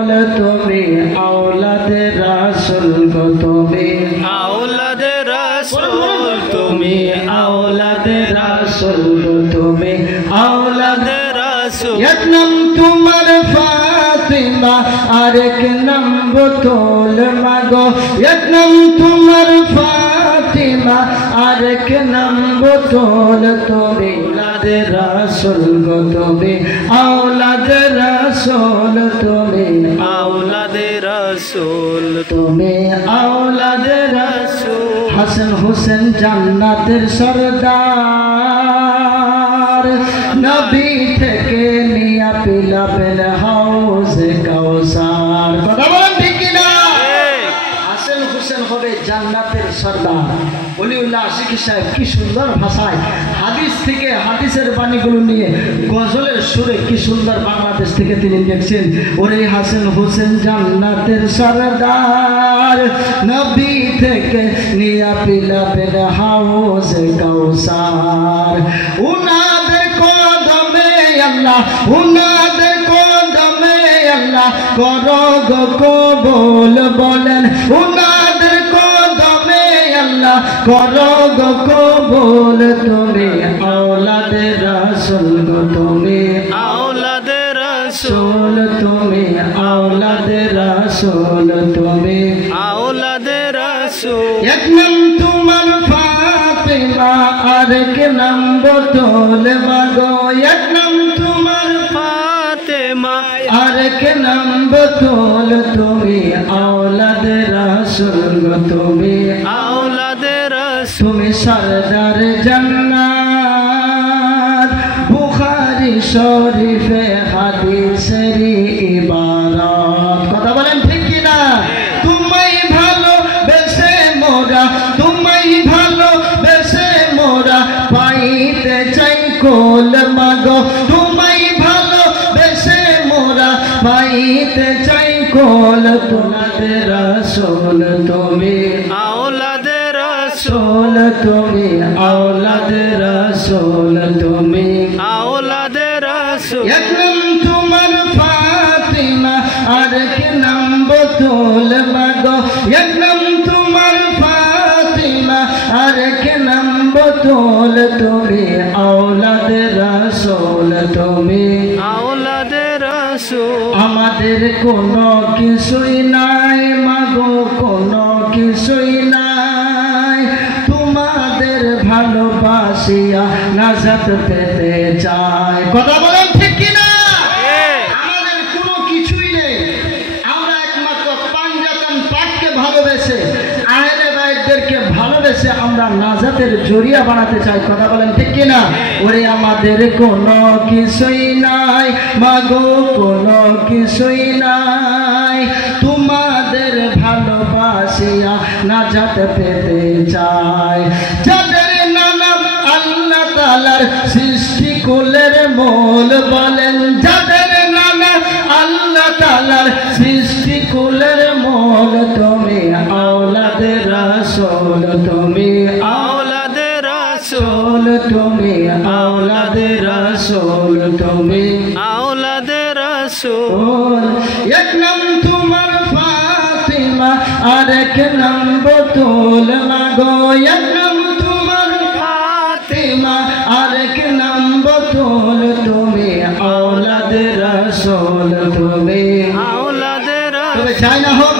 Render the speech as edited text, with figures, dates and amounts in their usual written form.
তুমি আওলাদে রাসূল গো তুমি আওলাদে রাসূল তুমি আওলাদে রাসূল গো তুমি আওলাদে রাসূল এক নাম তোমার ফাতিমা আরেক নাম বতুল মাগো এক নাম তোমার ফাতিমা আরেক নাম বতুল তুমি আওলাদে রাসূল গো তুমি আওলাদে রাসূল তুমি আওলাদে রাসূল তুমি আওলাদে রাসূল হাসান হোসেন জান্নাতের সরদার নবী থেকে নিয়া পিলাবেন হাউজে কাউসার কথা বলেন ঠিক কি না হাসান হোসেন হবে জান্নাতের সরদার ওলিউল্লাহ আশিকি সাহেব কি সুন্দর ভাষায় হাদিস থেকে হাদিসের বাণীগুলো নিয়ে গজলের সুরে কি সুন্দর বাংলাদেশ থেকে তিনি লিখছেন ওরে হাসান হোসেন জান্নাতের সরদার নবী থেকে নিয়া পিলাবেন হাউজে কাউসার উনাদের কদমে আল্লাহ উনাদের কদমে আল্লাহ করো গো কবুল বলেন উনাদের কদমে আল্লাহ করো গো কবুল তুমি আওলাদে রাসূল গো তুমি আওলাদে রাসূল তুমি আওলাদে রাসূল তুমি আওলাদে রাসূল এক নাম তোমার ফাতিমা আরেক নাম বতুল মাগো এক নাম তোমার ফাতেমা আরেক নাম বতুল তুমি আওলাদে রাসূল গো তুমি আওলাদে রাসূল তুমি সরদার জান্নাত বুখারী শরীফে হাদিসের ইবারত কথা বলেন ঠিক কি না তুমি ভালো বেশে মোরা তুমি ভালো বেশে মোরা পাইতে চাই কোল মাগো তুমি ভালো বেশে মোরা পাইতে চাই কোল তোমাদের রাসূল তুমি আওলাদে রাসূল রাসূল তুমি আওলাদে রাসূল তুমি আওলাদে রাসূল এক নাম তোমার ফাতিমা আরেক নাম বতুল মাগো এক নাম তোমার ফাতিমা আরেক নাম বতুল তুমি আওলাদে রাসূল তুমি আওলাদে রাসূল আমাদের কোনো কিছুই নাই মাগো কোনো কিছুই নাই তোমাদের ভালোবাসিয়া নাজাত পেতে চাই কথা বলেন ঠিক কি না আমাদের কোনো কিছুই নেই আমরা একমাত্র পাঞ্জাতন পাককে ভালোবেসে আহলে বাইতদেরকে ভালোবেসে আমরা নাজাতের জরিয়া বানাতে চাই কথা বলেন ঠিক কি না ওরে আমাদের কোনো কিছুই নাই মাগো কোনো কিছুই নাই তোমাদের ভালোবাসিয়া নাজাত পেতে চাই যাদের নাম আল্লাহ তাআলার সৃষ্টি কুলের মূল বলেন যাদের নাম আল্লাহ তাআলার সৃষ্টি কুলের মূল তুমি আওলাদে রাসূল তুমি আওলাদে রাসূল তুমি আওলাদে রাসূল তুমি আওলাদে রাসূল এক নাম তোমার ফাতিমা আরেক নাম বতুল মাগো এক নাম তোমার ফাতিমা আরেক নাম বতুল তুমি আওলাদে রাসূল তুমি আওলাদে রাসূল তবে চাই না হোক